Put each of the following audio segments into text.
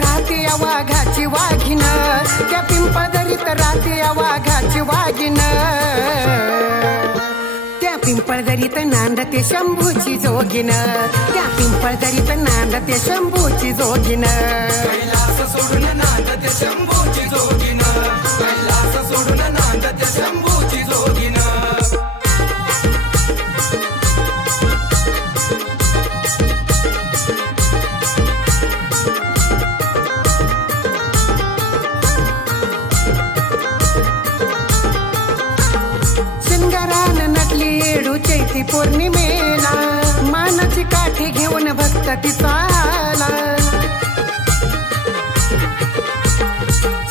राहते या वाघाची वाघीण, त्या पिंपळदरीत राहते या वाघाची वाघीण, त्या पिंपळदरीत नांदते शंभूची जोगीण, त्या पिंपळदरीत नांदते शंभूची जोगीण, कैलास सोडून नांदते शंभूची जोगीण, कैलास सोडून नांदते शंभूची जोगीण. चैती पौर्णिमेला मानाची काठी घेऊन भक्त तिचाला,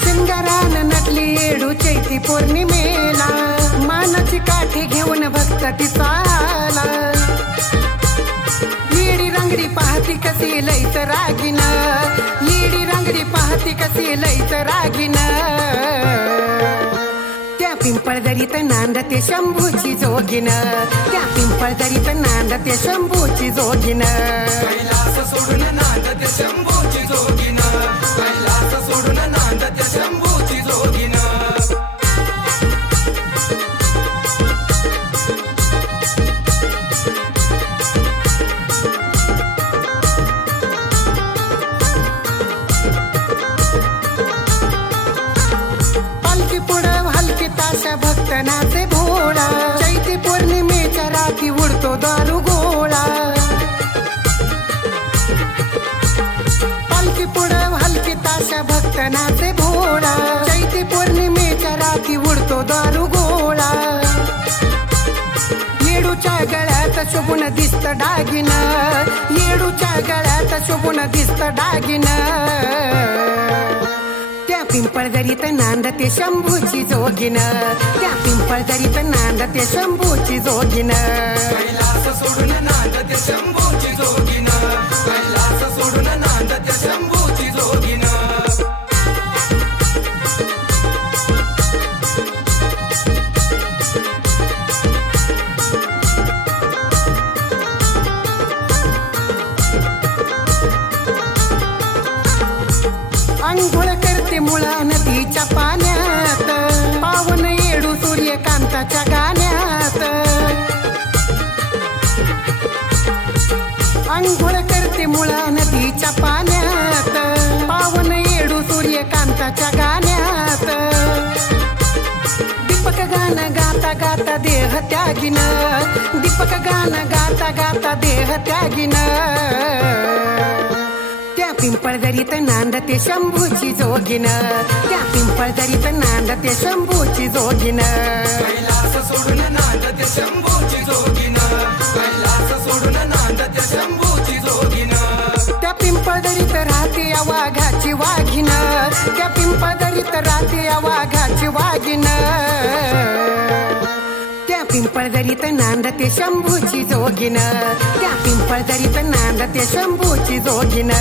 शिंगारान नटली येडू चैती पौर्णिमेला मानाची काठी घेऊन भक्त तिचाला, येडी रंगडी पाहती कशी लईच रागीन, येडी रंगडी पाहती कशी लईच रागीन, त्या पिंपळदरीत नांदते शंभूची जोगीण, त्या पिंपळदरीत नांदते शंभूची जोगीण, कैलास सोडून नांदते शंभूची जोगीण, कैलास सोडून नांदते शंभूची जोगीण. पालखी पुढं हलकी ताशा भक्त नाचे भोळा, चैती पौर्णिमेच्या रात्री उडतो दारू गोळा, पालखी पुढं हलकी ताशा भक्त नाचे भोळा, चैती पौर्णिमेच्या रात्री उडतो दारू गोळा, येडूच्या गळ्यात शोभून दिसत डागिन, येडूच्या गळ्यात शोभून दिसत डागिन, त्या पिंपळदरीत नांदते शंभूची जोगीण, त्या पिंपळदरीत नांदते शंभूची जोगीण, कैलास सोडून नांदते शंभूची जोगीण, कैलास सोडून नांदते शंभूची जोगीण. अंघोळ करते मुळा नदीच्या पाण्यात, पावन येडू सूर्यकांताच्या गाण्यात, अंघोळ करते मुळा नदीच्या पाण्यात, पावन येडू सूर्यकांताच्या गाण्यात, दीपक गाणं गाता गाता देह त्यागिन, दीपक गाणं गाता गाता देह त्यागिन, त्या पिंपळदरीत नांदते शंभूची जोगीण, त्या पिंपळदरीत नांदते शंभूची जोगीण, कैलास सोडून नांदते शंभूची जोगीण, कैलास सोडून नांदते शंभूची जोगीण. त्या पिंपळदरीत राहते या वाघाची वाघीण, त्या पिंपळदरीत राहते या वाघाची वाघीण, त्या पिंपळदरीत नांदते शंभूची जोगीण, त्या पिंपळदरीत नांदते शंभूची जोगीण.